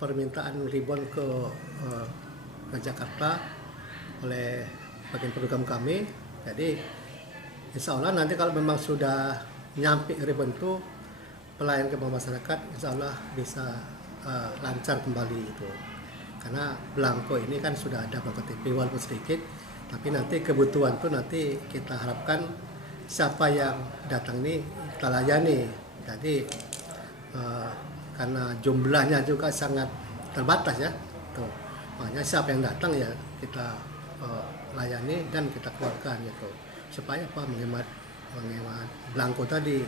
permintaan ribbon ke Jakarta oleh bagian program kami. Jadi insya Allah nanti kalau memang sudah nyampe ribbon itu, pelayan ke masyarakat insya Allah bisa lancar kembali itu. Karena belangko ini kan sudah ada belangko TV walaupun sedikit, tapi nanti kebutuhan tuh nanti kita harapkan siapa yang datang ini kita layani. Jadi karena jumlahnya juga sangat terbatas ya, tuh. Makanya siapa yang datang ya kita layani dan kita keluarkan gitu, supaya menghemat belangko tadi.